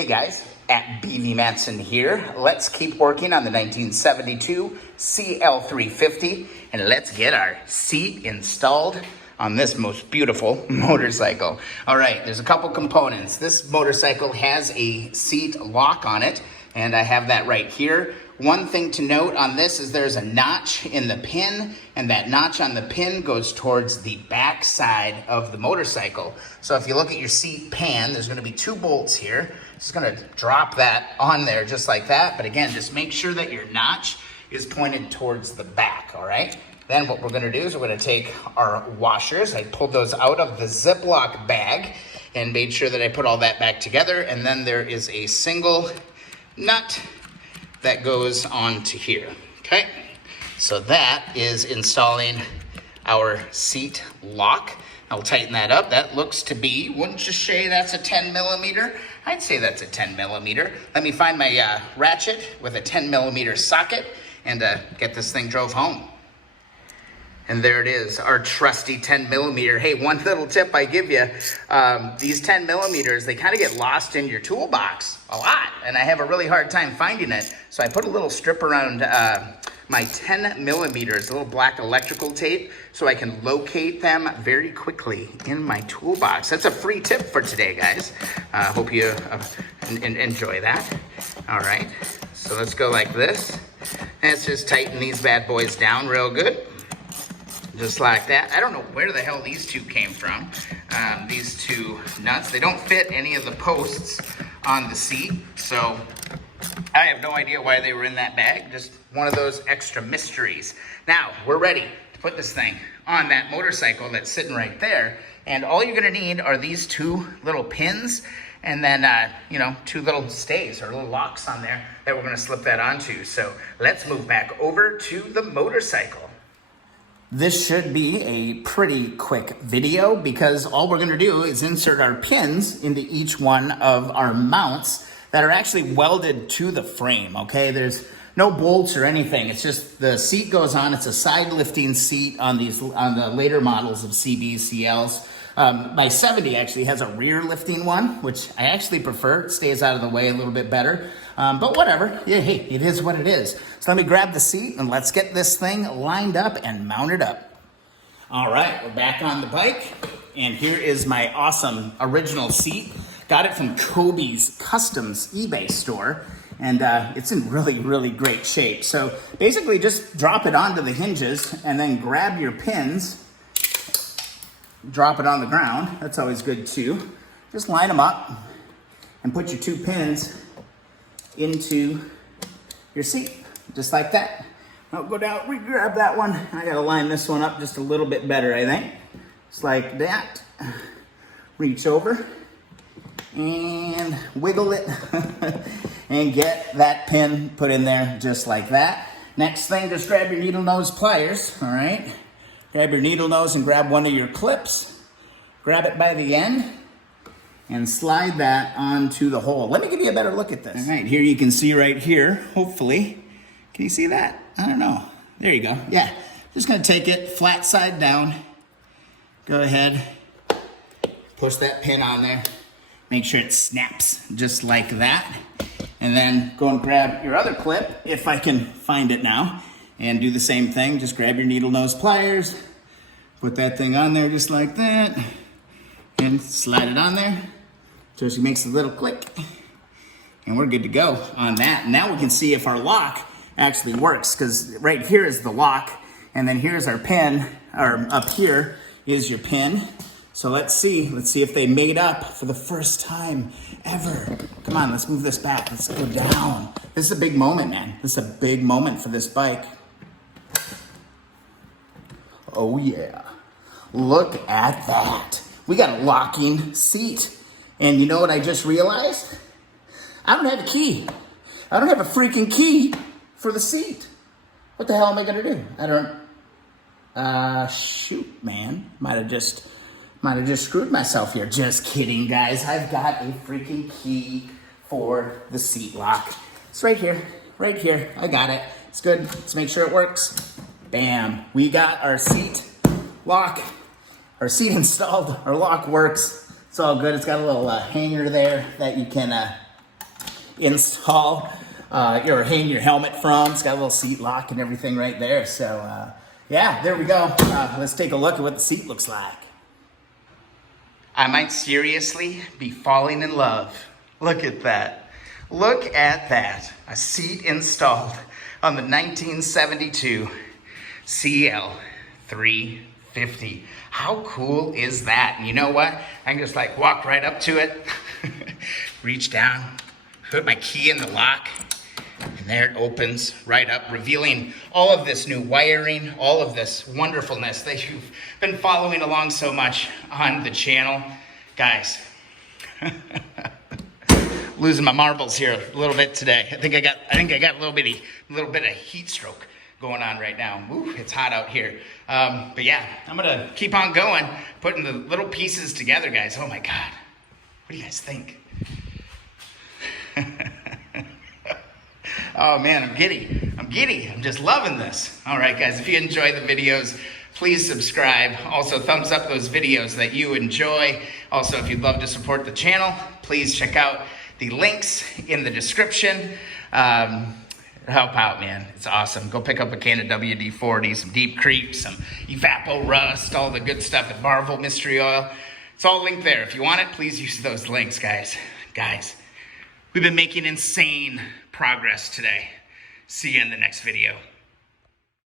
Hey guys, at BV Matson here. Let's keep working on the 1972 CL350 and let's get our seat installed on this most beautiful motorcycle. All right, there's a couple components. This motorcycle has a seat lock on it, and I have that right here. One thing to note on this is there's a notch in the pin, and that notch on the pin goes towards the back side of the motorcycle. So if you look at your seat pan, there's gonna be two bolts here. Just gonna drop that on there just like that. But again, just make sure that your notch is pointed towards the back, all right? Then what we're gonna do is we're gonna take our washers. I pulled those out of the Ziploc bag and made sure that I put all that back together. And then there is a single nut that goes onto here, okay? So that is installing our seat lock. I'll tighten that up. That looks to be, wouldn't you say that's a 10 millimeter? I'd say that's a 10 millimeter. Let me find my ratchet with a 10 millimeter socket and get this thing drove home. And there it is, our trusty 10 millimeter. Hey, one little tip I give you, these 10 millimeters, they kind of get lost in your toolbox a lot, and I have a really hard time finding it. So I put a little strip around my 10 millimeters, a little black electrical tape, so I can locate them very quickly in my toolbox. That's a free tip for today, guys. Hope you enjoy that. All right, so let's go like this. Let's just tighten these bad boys down real good. Just like that. I don't know where the hell these two came from. These two nuts. They don't fit any of the posts on the seat, so I have no idea why they were in that bag. Just one of those extra mysteries. Now, we're ready to put this thing on that motorcycle that's sitting right there. And all you're gonna need are these two little pins and then, two little stays or little locks on there that we're gonna slip that onto. So let's move back over to the motorcycle. This should be a pretty quick video because all we're gonna do is insert our pins into each one of our mounts that are actually welded to the frame, okay? There's no bolts or anything. It's just the seat goes on. It's a side lifting seat on the later models of CBs, CLs. My 70 actually has a rear lifting one, which I actually prefer. It stays out of the way a little bit better, but whatever. Yeah, hey, it is what it is. So let me grab the seat and let's get this thing lined up and mounted up. All right, we're back on the bike, and here is my awesome original seat. Got it from Kobe's Customs eBay store, and it's in really, really great shape. So basically just drop it onto the hinges and then grab your pins, drop it on the ground. That's always good too. Just line them up and put your two pins into your seat, just like that. I'll go down, re-grab that one. I gotta line this one up just a little bit better, I think. Just like that. Reach over and wiggle it and get that pin put in there just like that. Next thing, just grab your needle nose pliers, all right? Grab your needle nose and grab one of your clips. Grab it by the end and slide that onto the hole. Let me give you a better look at this. All right, here you can see right here, hopefully. Can you see that? I don't know. There you go. Yeah, just gonna take it flat side down. Go ahead, push that pin on there. Make sure it snaps just like that. And then go and grab your other clip, if I can find it now, and do the same thing. Just grab your needle nose pliers, put that thing on there just like that, and slide it on there. Just makes a little click, and we're good to go on that. Now we can see if our lock actually works, because right here is the lock, and then here's our pin, or up here is your pin. So let's see if they made up for the first time ever. Come on, let's move this back. Let's go down. This is a big moment, man. This is a big moment for this bike. Oh yeah, look at that. We got a locking seat. And you know what I just realized? I don't have a key. I don't have a freaking key for the seat. What the hell am I gonna do? I don't, shoot, man. Might have just screwed myself here. Just kidding, guys. I've got a freaking key for the seat lock. It's right here, right here. I got it. It's good. Let's make sure it works. Bam. We got our seat lock, our seat installed. Our lock works. It's all good. It's got a little hanger there that you can install or hang your helmet from. It's got a little seat lock and everything right there. So yeah, there we go. Let's take a look at what the seat looks like. I might seriously be falling in love. Look at that. Look at that. A seat installed on the 1972 CL350. How cool is that? And you know what? I can just like walk right up to it, reach down, put my key in the lock, and there it opens right up, revealing all of this new wiring, all of this wonderfulness that you've been following along so much on the channel. Guys, losing my marbles here a little bit today. I think I got a little bit of heat stroke going on right now. Ooh, it's hot out here. But yeah, I'm gonna keep on going, putting the little pieces together, guys. Oh my God, what do you guys think? Oh man, I'm giddy. I'm just loving this. All right, guys, if you enjoy the videos, please subscribe. Also, thumbs up those videos that you enjoy. Also, if you'd love to support the channel, please check out the links in the description. Help out, man. It's awesome. Go pick up a can of WD-40, some Deep Creek, some Evapo Rust, all the good stuff at Marvel Mystery Oil. It's all linked there. If you want it, please use those links, guys. Guys, we've been making insane progress today. See you in the next video.